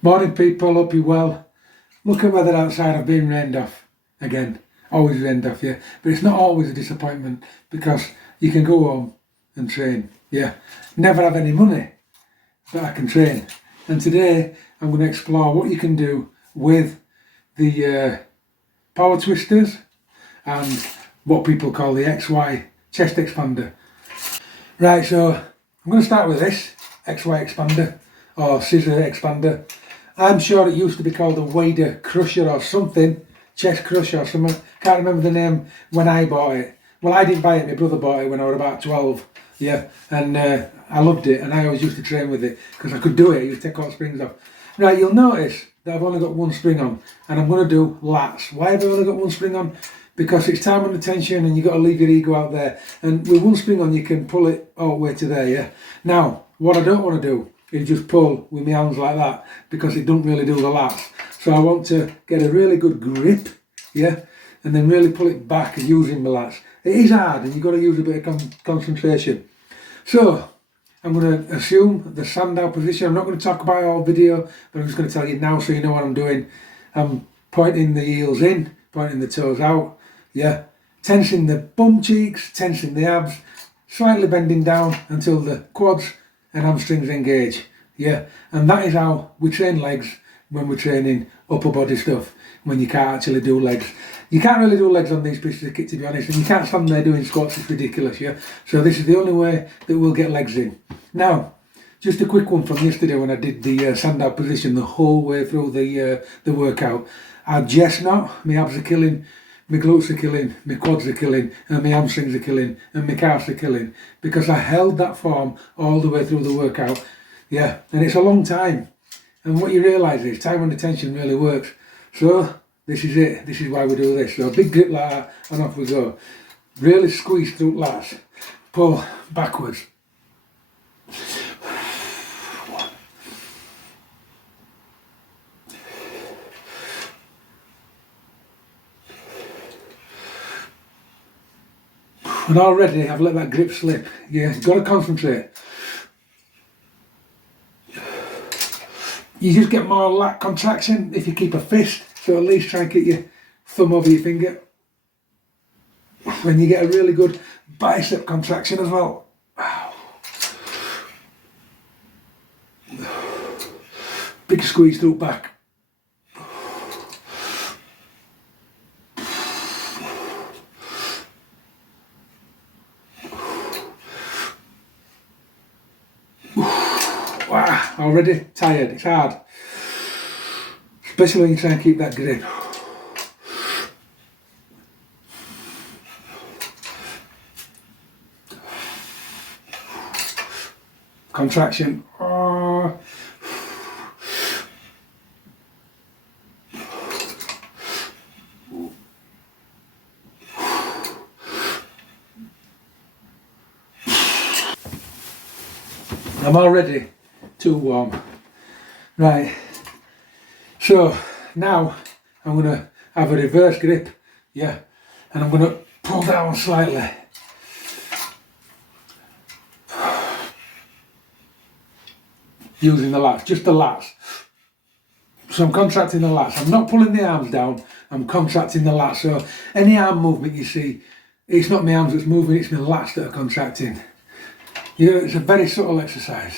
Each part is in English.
Morning people, hope you're well. Look at weather outside, I've been rained off again. Always rained off, yeah. But it's not always a disappointment because you can go home and train, yeah. Never have any money, but I can train. And today I'm going to explore what you can do with the power twisters and what people call the XY chest expander. Right, so I'm going to start with this XY expander or scissor expander. I'm sure it used to be called a wader crusher or something, chest crusher or something. Can't remember the name when I bought it. Well, I didn't buy it, my brother bought it when I was about 12, yeah, and I loved it, and I always used to train with it because I could do it. I used to take all the springs off. Right, you'll notice that I've only got one spring on, and I'm going to do lats. Why have I only got one spring on? Because it's time under tension and you've got to leave your ego out there. And with one spring on, you can pull it all the way to there, yeah? Now, what I don't want to do is just pull with my hands like that because it doesn't really do the lats. So I want to get a really good grip, yeah? And then really pull it back using my lats. It is hard and you've got to use a bit of concentration. So, I'm going to assume the Sandow position. I'm not going to talk about it all video, but I'm just going to tell you now so you know what I'm doing. I'm pointing the heels in, pointing the toes out, yeah. Tensing the bum cheeks, tensing the abs, slightly bending down until the quads and hamstrings engage, yeah. And that is how we train legs when we're training upper body stuff, when you can't actually do legs. You can't really do legs on these pieces of kit, to be honest, and you can't stand there doing squats, it's ridiculous, yeah. So this is the only way that we'll get legs in. Now, just a quick one from yesterday when I did the Sandow position the whole way through the workout. I just not, my abs are killing, my glutes are killing, my quads are killing, and my hamstrings are killing, and my calves are killing, because I held that form all the way through the workout, yeah, and it's a long time. And what you realise is time under tension really works. So this is it, this is why we do this. So a big grip like that, and off we go. Really squeeze through lats, pull backwards. And already I've let that grip slip. Yeah, you've got to concentrate. You just get more lat contraction if you keep a fist, so at least try and keep your thumb over your finger. Then you get a really good bicep contraction as well. Big squeeze through back. Wow, already tired, it's hard. Especially when you try and keep that grip. Contraction. Oh. I'm already too warm. Right, so now I'm going to have a reverse grip, yeah, and I'm going to pull down slightly. Using the lats, just the lats. So I'm contracting the lats. I'm not pulling the arms down, I'm contracting the lats. So any arm movement you see, it's not my arms that's moving, it's my lats that are contracting. You know, it's a very subtle exercise.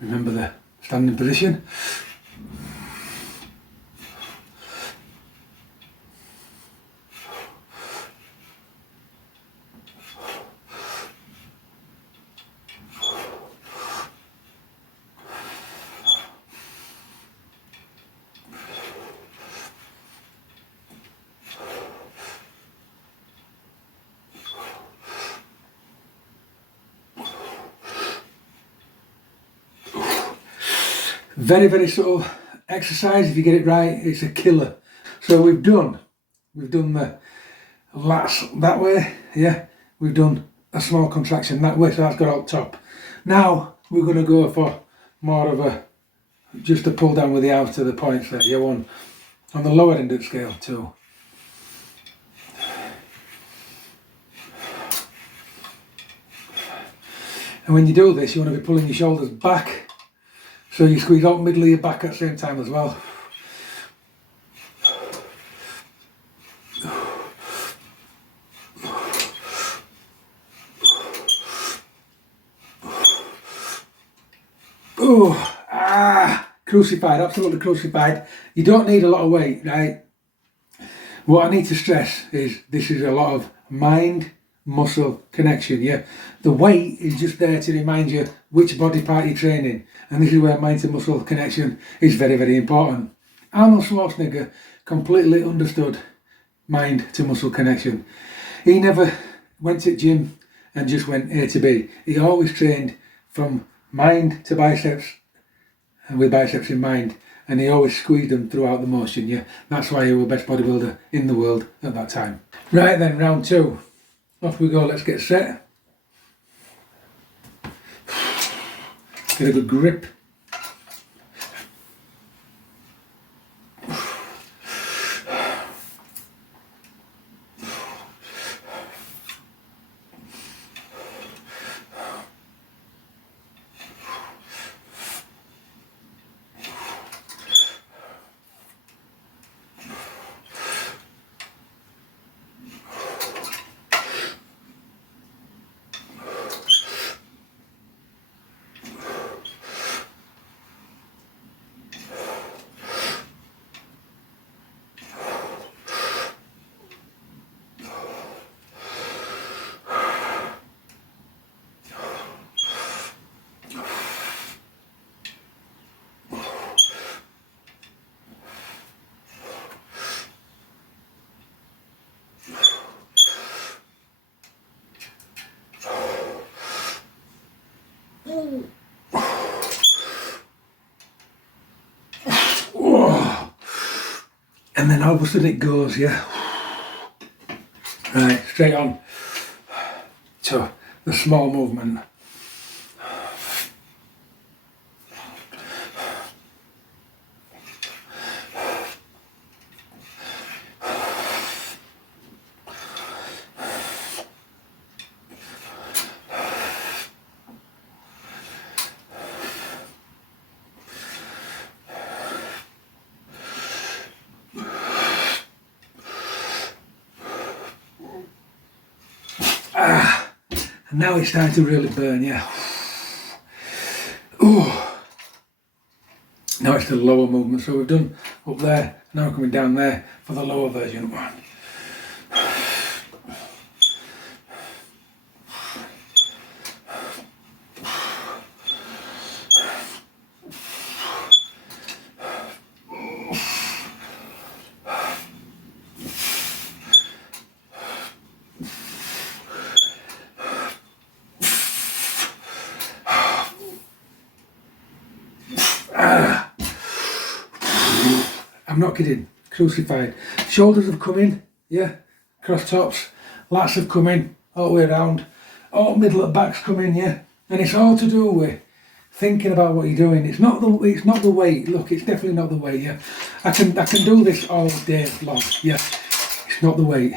Remember the standing position. Very, very subtle exercise. If you get it right, it's a killer. So we've done the lats that way, yeah. We've done a small contraction that way, so that's got up top. Now we're going to go for more of a, just a pull down with the arms to the points there, yeah, one. On the lower end of the scale, 2, And when you do this, you want to be pulling your shoulders back, so you squeeze out middle of your back at the same time as well. Oh, crucified, absolutely crucified. You don't need a lot of weight, right? What I need to stress is this is a lot of mind-muscle connection, yeah? The weight is just there to remind you which body part you're training, and this is where mind-to-muscle connection is very, very important. Arnold Schwarzenegger completely understood mind-to-muscle connection. He never went to the gym and just went A to B. He always trained from mind to biceps, and with biceps in mind, and he always squeezed them throughout the motion, yeah. That's why he was the best bodybuilder in the world at that time. Right then, round 2. Off we go, let's get set. Get a good grip. And then all of a sudden it goes, yeah. Right, straight on to the small movement. And now it's starting to really burn, yeah. Oh. Now it's the lower movement. So we've done up there, now we're coming down there for the lower version. I'm not kidding, crucified. Shoulders have come in, yeah, cross tops, lats have come in, all the way around, all middle of back's come in, yeah, and it's all to do with thinking about what you're doing. It's not the weight. Look, it's definitely not the weight, yeah. I can do this all day long, yeah. It's not the weight.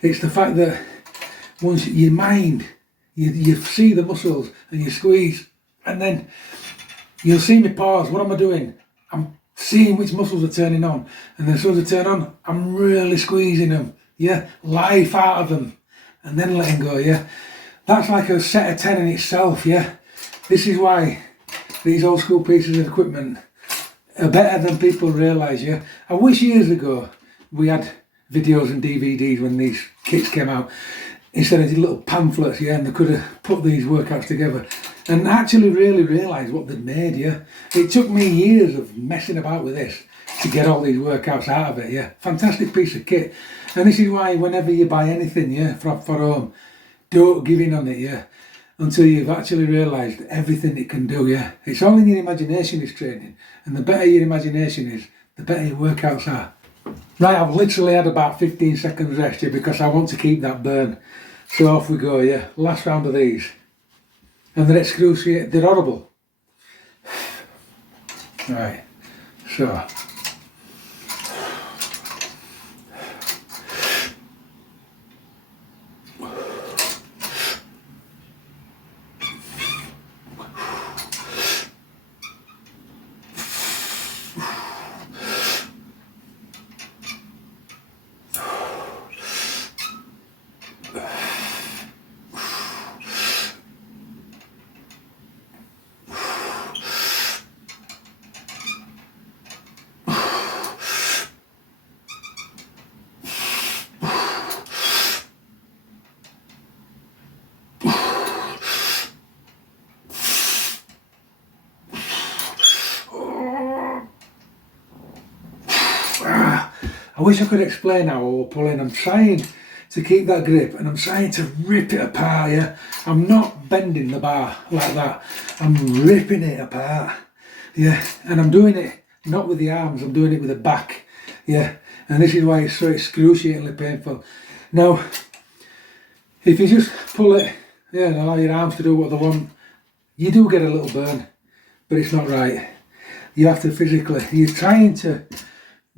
It's the fact that once your mind, you see the muscles and you squeeze, and then you'll see me pause. What am I doing? I'm seeing which muscles are turning on, and then as soon as they turn on, I'm really squeezing them, yeah, life out of them, and then letting go, yeah. That's like a set of 10 in itself, yeah. This is why these old school pieces of equipment are better than people realise, yeah. I wish years ago we had videos and DVDs when these kits came out, instead of these little pamphlets, yeah, and they could have put these workouts together and actually really realise what they'd made, yeah. It took me years of messing about with this to get all these workouts out of it, yeah. Fantastic piece of kit. And this is why whenever you buy anything, yeah, for home, don't give in on it, yeah, until you've actually realised everything it can do, yeah. It's all in your imagination is training, and the better your imagination is, the better your workouts are. Right, I've literally had about 15 seconds rest here because I want to keep that burn. So off we go, yeah. Last round of these. And they're excruciating, they're horrible. Right, so. I wish I could explain how we're pulling. I'm trying to keep that grip and I'm trying to rip it apart, yeah. I'm not bending the bar like that. I'm ripping it apart, yeah. And I'm doing it not with the arms, I'm doing it with the back, yeah. And this is why it's so excruciatingly painful. Now, if you just pull it, yeah, and allow your arms to do what they want, you do get a little burn, but it's not right. You have to physically, you're trying to,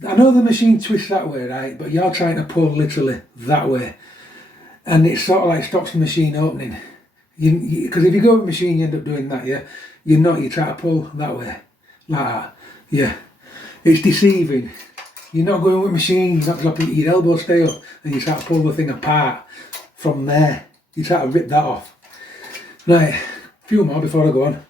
I know the machine twists that way, right, but you're trying to pull literally that way. And it sort of like stops the machine opening. Because if you go with the machine, you end up doing that, yeah? You try to pull that way, like that, yeah. It's deceiving. You're not going with machine, you're not dropping your elbow stay up, and you try to pull the thing apart from there. You try to rip that off. Right, a few more before I go on.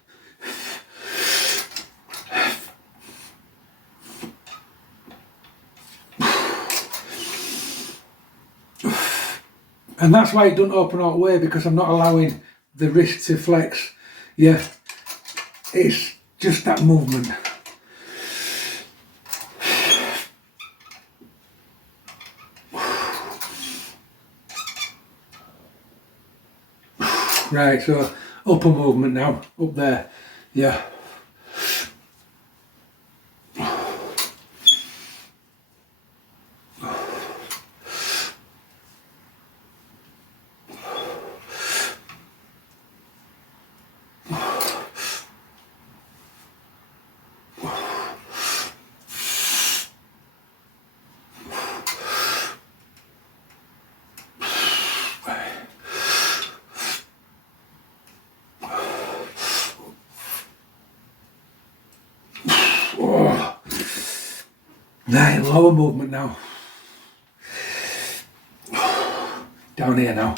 And that's why it doesn't open all the way, because I'm not allowing the wrist to flex. Yeah, it's just that movement. Right, so upper movement now, up there, yeah. Oh. Right, lower movement now. Down here now.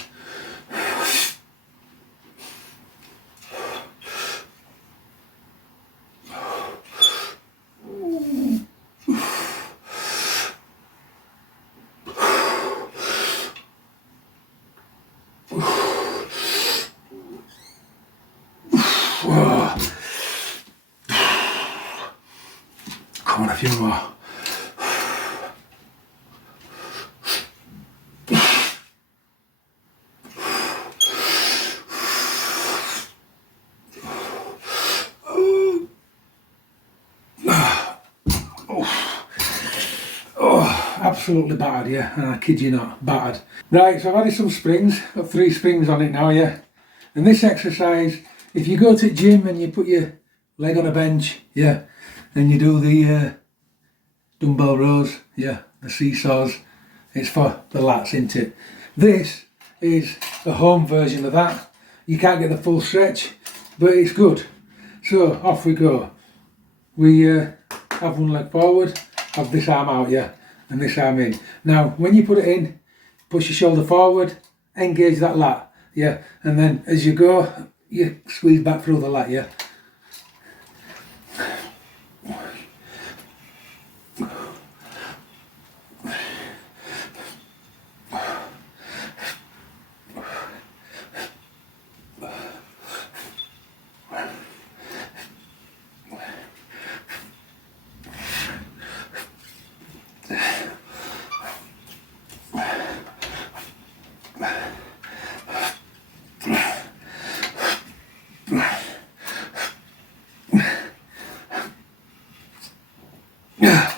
Come on, a few more. Absolutely battered, yeah, and I kid you not, battered. Right, so I've added some springs, got 3 springs on it now, yeah. And this exercise, if you go to the gym and you put your leg on a bench, yeah, and you do the dumbbell rows, yeah, the seesaws, it's for the lats, isn't it? This is a home version of that. You can't get the full stretch, but it's good. So off we go. We have one leg forward, have this arm out, yeah, and this arm in. Now, when you put it in, push your shoulder forward, engage that lat, yeah, and then as you go, you squeeze back through the lat, yeah.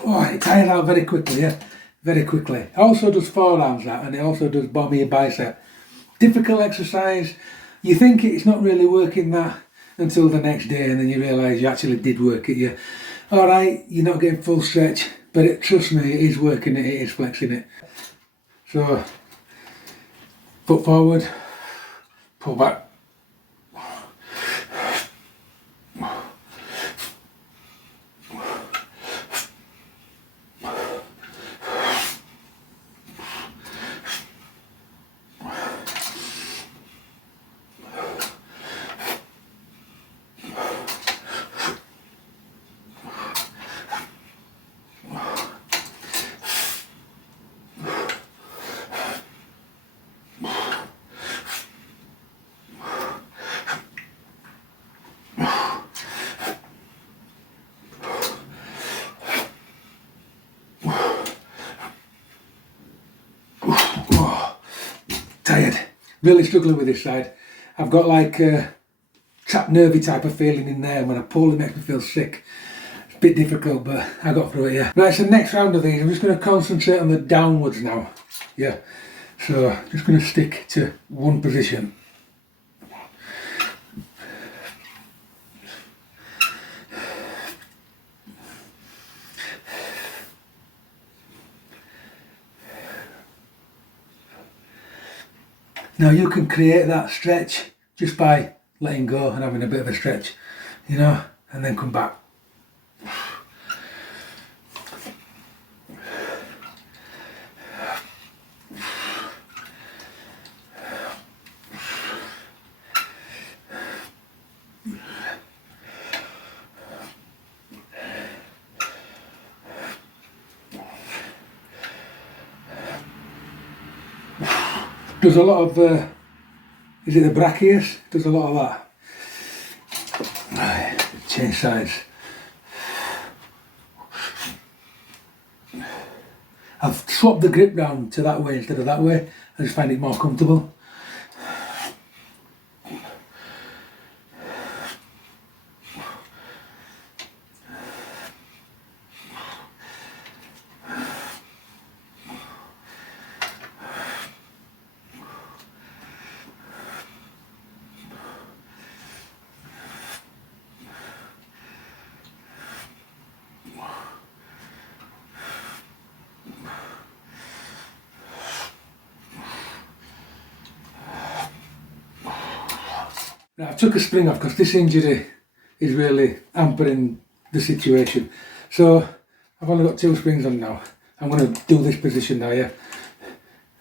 Oh, it tires out very quickly, yeah, very quickly. It also does forearms that, and it also does bottom of your bicep. Difficult exercise. You think it's not really working that until the next day, and then you realise you actually did work it. Yeah, all right, you're not getting full stretch, but trust me, it is working it, it is flexing it. So, foot forward, pull back. tired, really struggling with this side. I've got like a trapped nervy type of feeling in there. When I pull it makes me feel sick. It's a bit difficult, but I got through it, yeah. Right, so next round of these, I'm just going to concentrate on the downwards now, yeah. So just going to stick to one position. Now you can create that stretch just by letting go and having a bit of a stretch, you know, and then come back. Does a lot of, is it the brachius? Does a lot of that. Right, change sides. I've swapped the grip round to that way instead of that way. I just find it more comfortable. Now, I took a spring off because this injury is really hampering the situation. So I've only got 2 springs on now. I'm going to do this position now, yeah.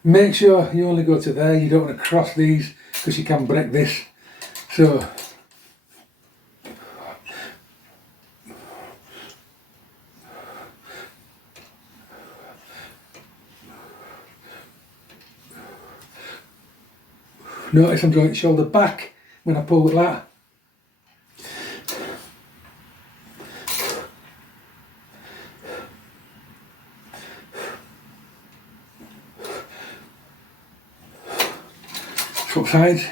Make sure you only go to there. You don't want to cross these because you can break this. So notice I'm drawing shoulder back when I pull with that. Swap sides.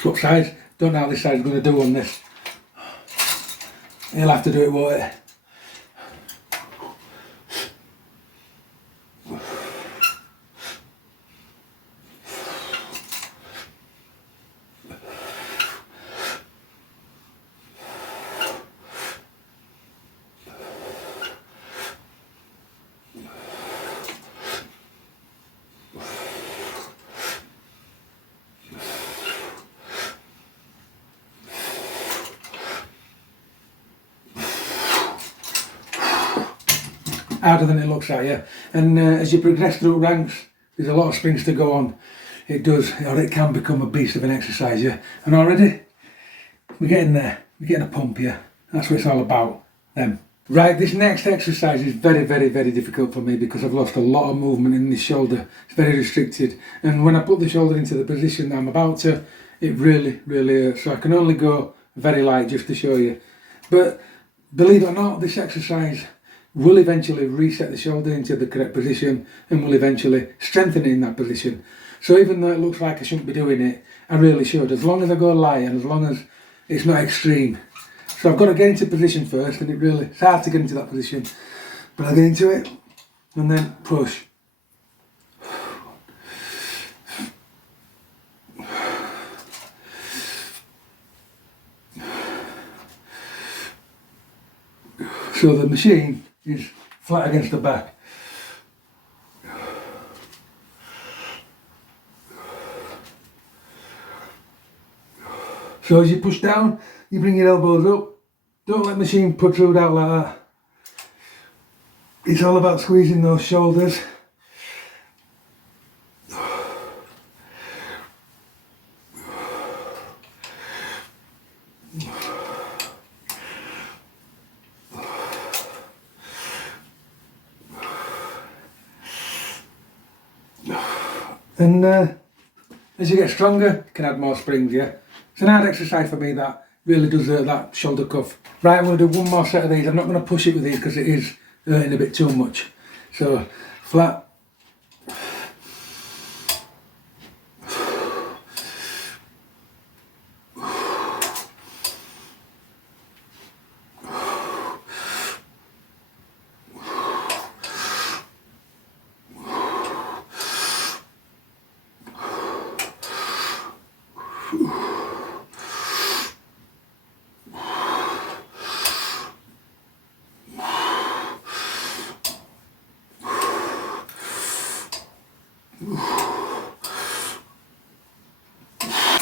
Swap sides. Don't know how this side's going to do on this. He'll have to do it, won't it? Harder than it looks at, yeah. And as you progress through ranks, there's a lot of springs to go on. It does, or it can become a beast of an exercise, yeah. And already, we're getting there. We're getting a pump, yeah. That's what it's all about, them. Right, this next exercise is very, very, very difficult for me because I've lost a lot of movement in this shoulder. It's very restricted. And when I put the shoulder into the position that I'm about to, it really, really hurts. So I can only go very light just to show you. But believe it or not, this exercise will eventually reset the shoulder into the correct position and will eventually strengthen it in that position. So even though it looks like I shouldn't be doing it, I really should, as long as I go light and as long as it's not extreme. So I've got to get into position first, and it's hard to get into that position, but I'll get into it and then push. So the machine is flat against the back. So as you push down, you bring your elbows up. Don't let the machine protrude out like that. It's all about squeezing those shoulders. And as you get stronger, you can add more springs, yeah. It's an hard exercise for me that really does that shoulder cuff. Right, I'm going to do one more set of these. I'm not going to push it with these because it is hurting a bit too much. So, flat.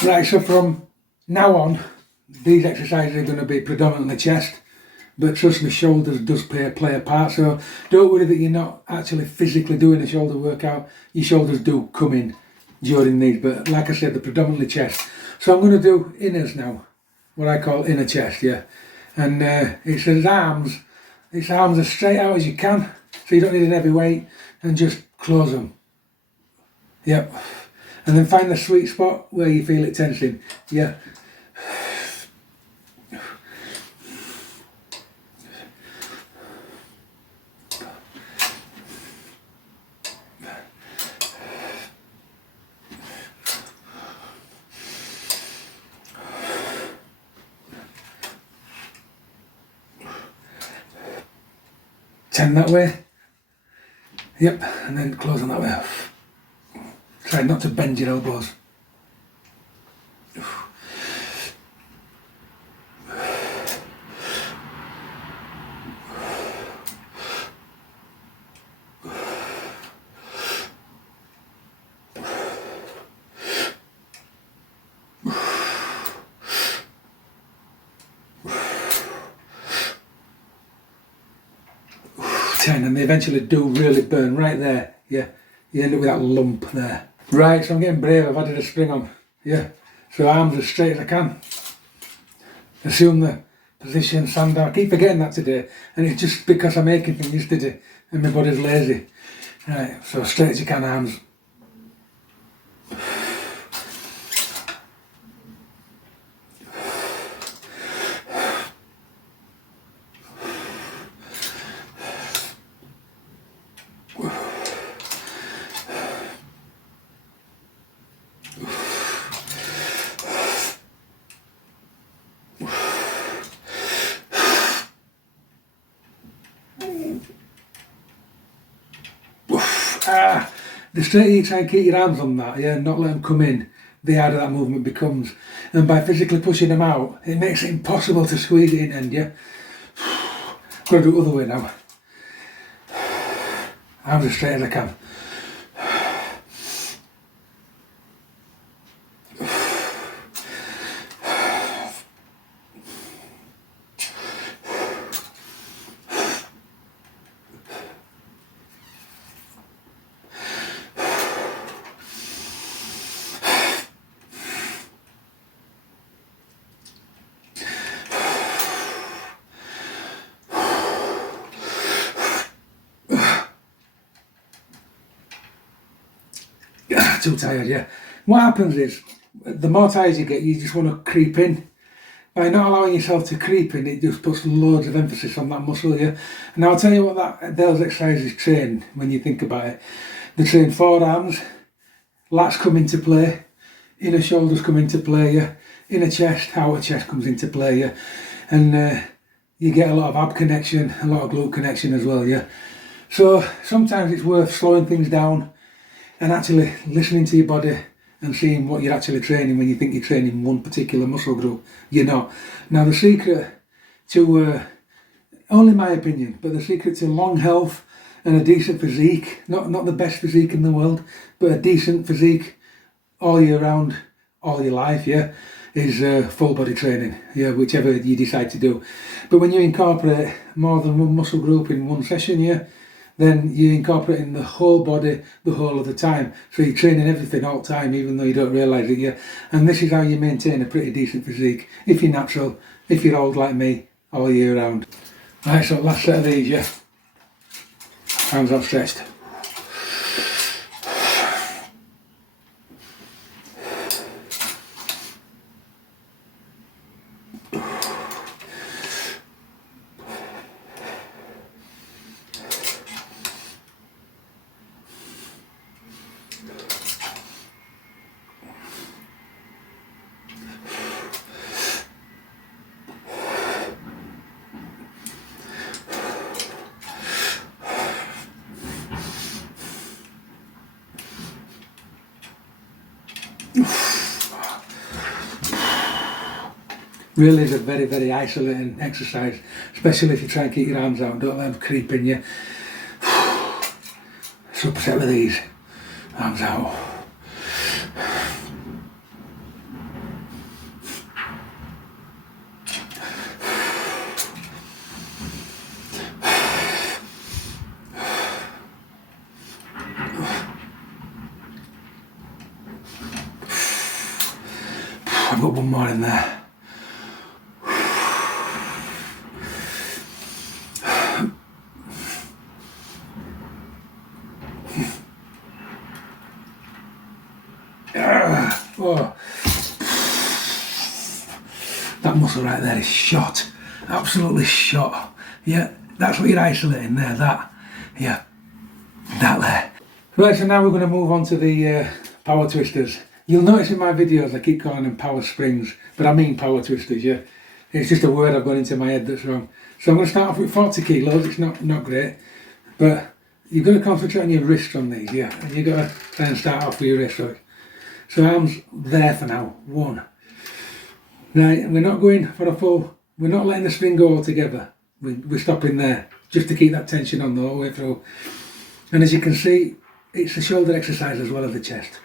Right, so from now on, these exercises are going to be predominantly chest, but trust me, shoulders does play a part, so don't worry that you're not actually physically doing a shoulder workout. Your shoulders do come in during these, but like I said, they're predominantly chest. So I'm going to do inners now, what I call inner chest, yeah. And it's arms as straight out as you can, so you don't need an heavy weight, and just close them. Yep. And then find the sweet spot where you feel it tensing. Yeah. Ten that way. Yep. And then close on that way. Try not to bend your elbows. And they eventually do really burn right there. Yeah, you end up with that lump there. Right, so I'm getting brave. I've added a spring on. Yeah, so arms as straight as I can. Assume the position, stand down. I keep forgetting that today, and it's just because I'm aching from yesterday and my body's lazy. Right, so straight as you can, arms. The straighter you try and keep your arms on that, yeah, not let them come in, the harder that movement becomes. And by physically pushing them out, it makes it impossible to squeeze it in end, yeah. Got to do it the other way now. Arms as straight as I can. Too tired, yeah. What happens is, the more tired you get, you just want to creep in. By not allowing yourself to creep in, it just puts loads of emphasis on that muscle, yeah. And I'll tell you what those exercises train when you think about it. They train forearms, lats come into play, inner shoulders come into play, yeah. Inner chest, outer chest comes into play, yeah. And you get a lot of ab connection, a lot of glute connection as well, yeah. So sometimes it's worth slowing things down and actually listening to your body and seeing what you're actually training when you think you're training one particular muscle group. You're not. Now the secret to only my opinion, but the secret to long health and a decent physique, not the best physique in the world, but a decent physique all year round, all your life, yeah, is full body training, yeah, whichever you decide to do. But when you incorporate more than one muscle group in one session, yeah, then you're incorporating the whole body the whole of the time. So you're training everything all the time, even though you don't realise it, yeah. And this is how you maintain a pretty decent physique, if you're natural, if you're old like me, all year round. Right, so last set of these, yeah. Hands outstretched. Really is a very, very isolating exercise, especially if you try and keep your arms out and don't let them creep in you. Superset with these, arms out. I've got one more in there. Oh. That muscle right there is shot, absolutely shot. Yeah, that's what you're isolating there, that. Yeah, that there. Right, so now we're going to move on to the power twisters. You'll notice in my videos I keep calling them power springs, but I mean power twisters, yeah. It's just a word I've got into my head that's wrong. So I'm going to start off with 40 kilos, it's not great, but you've got to concentrate on your wrists on these, yeah. And you've got to try and start off with your wrists. So arms there for now, 1. Right, we're not going for a full, we're not letting the spring go altogether. We're stopping there, just to keep that tension on the whole way through. And as you can see, it's a shoulder exercise as well as the chest.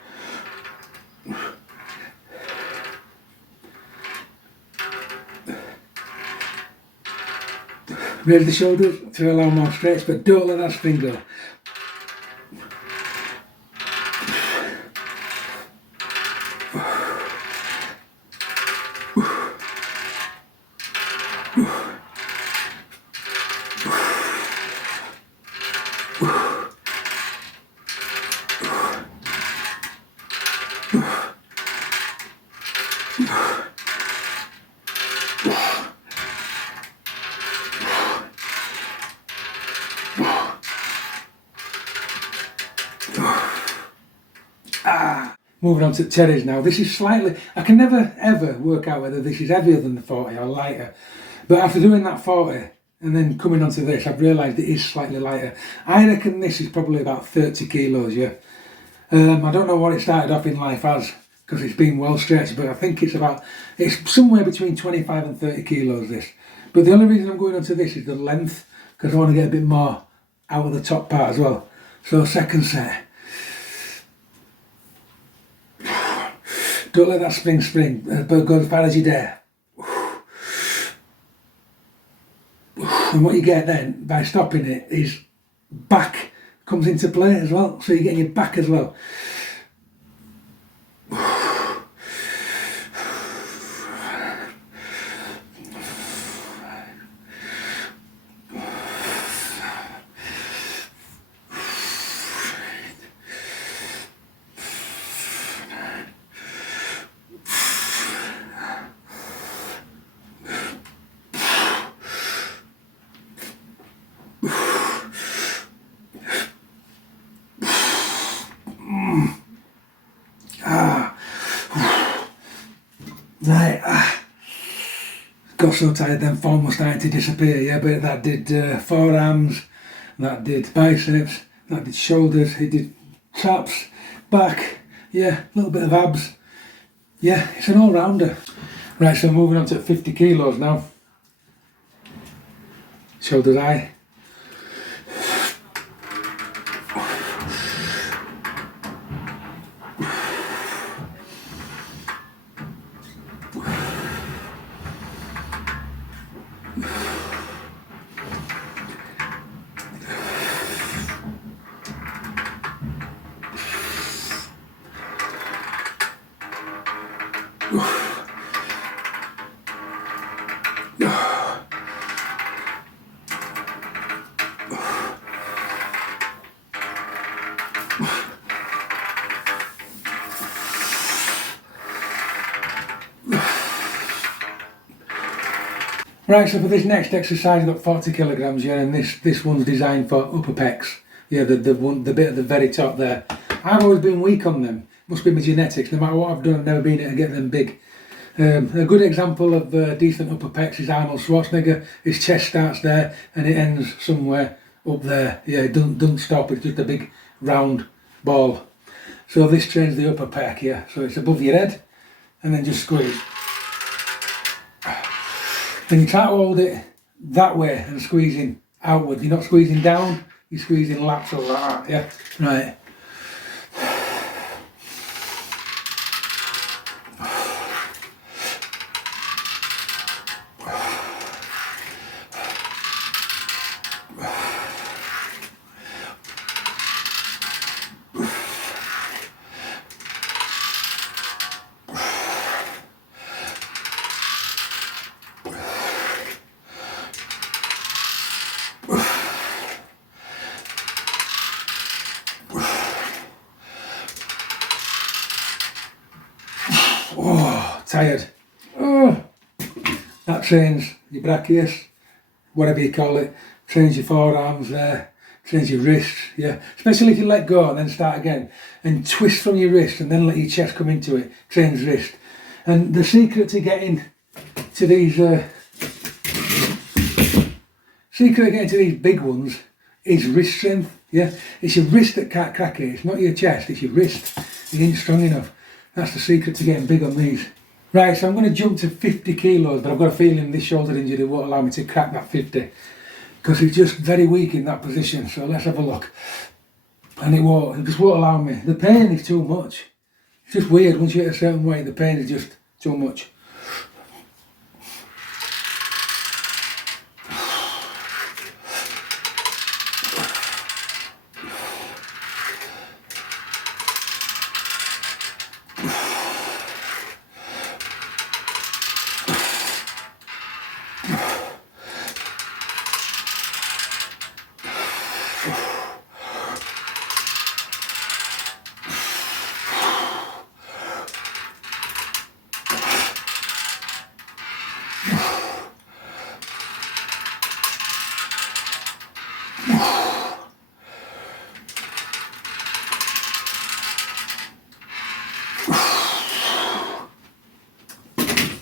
Raise the shoulders to allow more stretch, but don't let that spring go. Moving on to cherries now. This is slightly, I can never ever work out whether this is heavier than the 40 or lighter. But after doing that 40 and then coming onto this, I've realised it is slightly lighter. I reckon this is probably about 30 kilos, yeah. I don't know what it started off in life as, because it's been well stretched, but I think it's somewhere between 25 and 30 kilos this. But the only reason I'm going onto this is the length, because I want to get a bit more out of the top part as well. So second set. Don't let that spring, but go as far as you dare. And what you get then, by stopping it, is back comes into play as well. So you're getting your back as well. Right, got so tired then form was starting to disappear, yeah, but that did forearms, that did biceps, that did shoulders, it did traps, back, yeah, a little bit of abs, yeah, it's an all-rounder. Right, so moving on to 50 kilos now. shoulders high. Right, so for this next exercise I've got 40 kilograms, yeah, and this one's designed for upper pecs. Yeah, the bit at the very top there. I've always been weak on them. Must be my genetics. No matter what I've done, I've never been able to get them big. A good example of decent upper pecs is Arnold Schwarzenegger. His chest starts there and it ends somewhere up there. Yeah, it doesn't stop. It's just a big round ball. So this trains the upper pec. Yeah, so it's above your head, and then just squeeze. And you try to hold it that way and squeezing outward. You're not squeezing down. You're squeezing lateral like that. Yeah, right. Oh, tired. Oh, that trains your brachius, whatever you call it. Trains your forearms there, trains your wrists, yeah. Especially if you let go and then start again and twist from your wrist and then let your chest come into it. Trains wrist. And the secret to getting to these big ones is wrist strength, yeah. It's your wrist that can't crack it. It's not your chest, it's your wrist. You ain't strong enough. That's the secret to getting big on these. Right, so I'm going to jump to 50 kilos, but I've got a feeling this shoulder injury won't allow me to crack that 50 because it's just very weak in that position. So let's have a look. And it just won't allow me. The pain is too much. It's just weird. Once you hit a certain weight, the pain is just too much.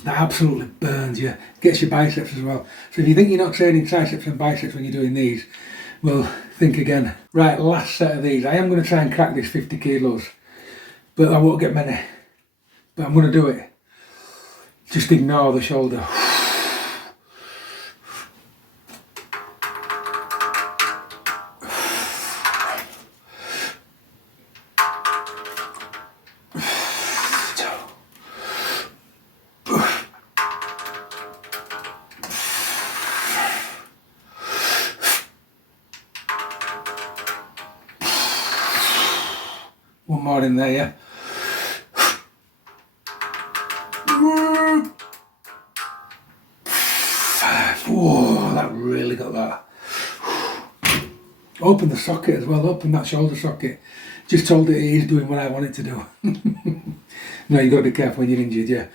That absolutely burns you. Gets your biceps as well. So if you think you're not training triceps and biceps when you're doing these, well, think again. Right, last set of these. I am going to try and crack this 50 kilos, but I won't get many. But I'm going to do it. Just ignore the shoulder. One more in there, yeah. Whoa, that really got that. Open the socket as well, open that shoulder socket. Just told it is doing what I want it to do. No, you've got to be careful when you're injured, yeah.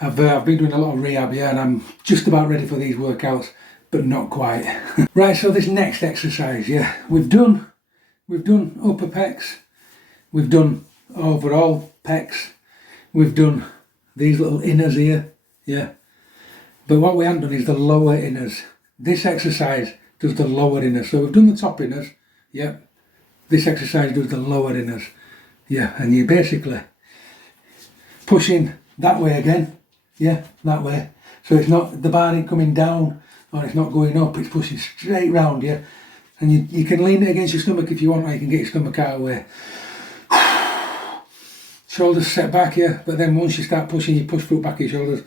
I've been doing a lot of rehab, yeah, and I'm just about ready for these workouts, but not quite. Right, so this next exercise, yeah, we've done upper pecs. We've done overall pecs, we've done these little inners here, yeah. But what we haven't done is the lower inners. This exercise does the lower inners. So we've done the top inners, yeah. This exercise does the lower inners, yeah. And you're basically pushing that way again, yeah, that way. So it's not, the bar ain't coming down, or it's not going up, it's pushing straight round you. And you can lean it against your stomach if you want, or you can get your stomach out of the way. Shoulders set back here, but then once you start pushing, you push through back of your shoulders.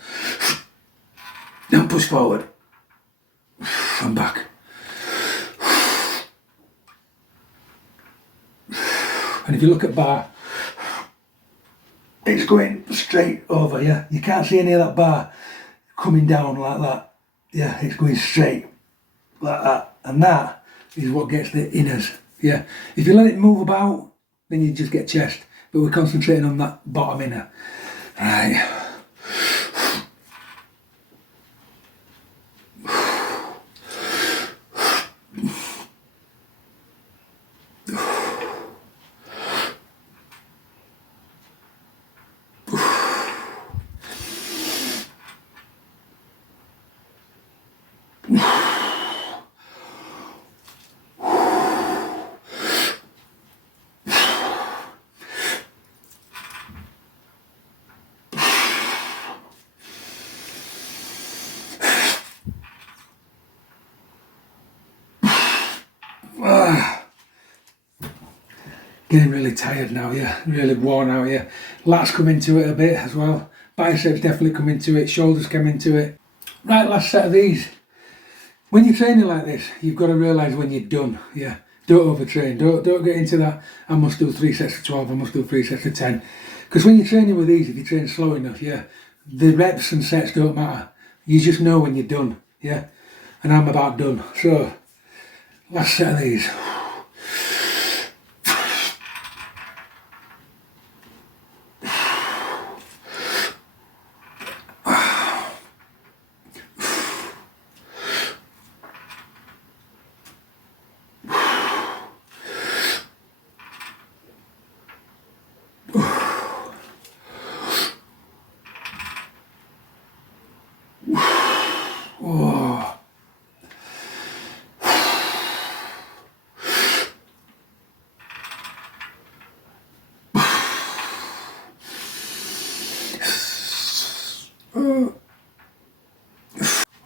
Then push forward. And back. And if you look at bar, it's going straight over, yeah? You can't see any of that bar coming down like that. Yeah, it's going straight like that. And that is what gets the inners, yeah? If you let it move about, then you just get chest. But we're concentrating on that bottom inner. Right. Getting really tired now, yeah, really worn out, yeah. Lats come into it a bit as well. Biceps definitely come into it, shoulders come into it. Right, last set of these. When you're training like this, you've got to realise when you're done, yeah. Don't overtrain, don't get into that, I must do 3 sets of 12, I must do 3 sets of 10. Because when you're training with these, if you train slow enough, yeah, the reps and sets don't matter. You just know when you're done, yeah. And I'm about done. So, last set of these. Oh.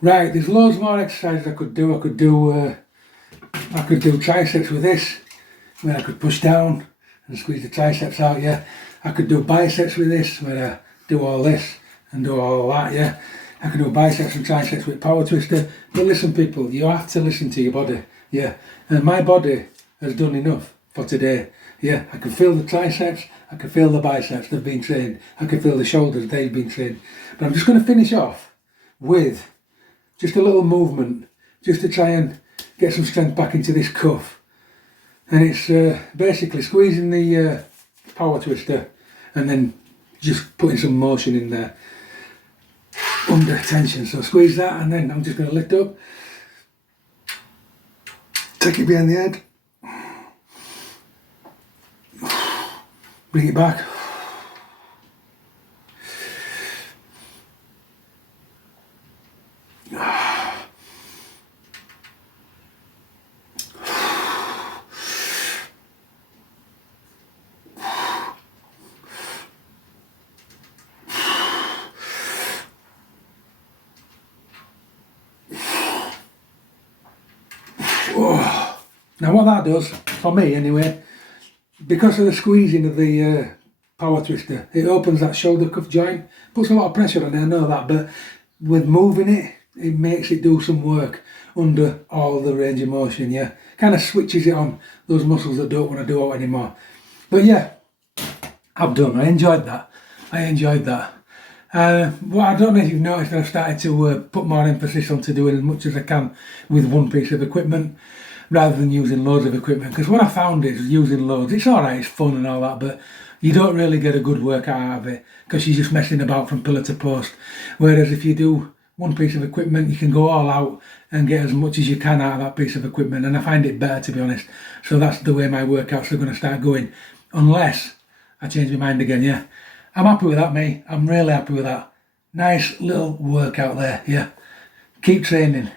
Right, there's loads more exercises I could do. I could do triceps with this, where I could push down and squeeze the triceps out, yeah. I could do biceps with this, where I do all this and do all that, yeah. I could do biceps and triceps with power twister. But listen people, you have to listen to your body, yeah. And my body has done enough for today, yeah. I can feel the triceps, I can feel the biceps, they've been trained. I can feel the shoulders, they've been trained. But I'm just going to finish off with just a little movement, just to try and get some strength back into this cuff. And it's basically squeezing the power twister and then just putting some motion in there under tension. So squeeze that, and then I'm just going to lift up, take it behind the head, bring it back, oh. Now what that does, for me anyway, because of the squeezing of the power twister, it opens that shoulder cuff joint, puts a lot of pressure on it, I know that, but with moving it, it makes it do some work under all the range of motion, yeah. Kind of switches it on those muscles that don't want to do it anymore. But yeah, I've done, I enjoyed that. Well, I don't know if you've noticed, I've started to put more emphasis onto doing as much as I can with one piece of equipment rather than using loads of equipment, because what I found is using loads, it's alright, it's fun and all that, but you don't really get a good workout out of it because you're just messing about from pillar to post. Whereas if you do one piece of equipment, you can go all out and get as much as you can out of that piece of equipment, and I find it better, to be honest. So that's the way my workouts are going to start going, unless I change my mind again, yeah. I'm happy with that, mate. I'm really happy with that. Nice little workout there, yeah. Keep training.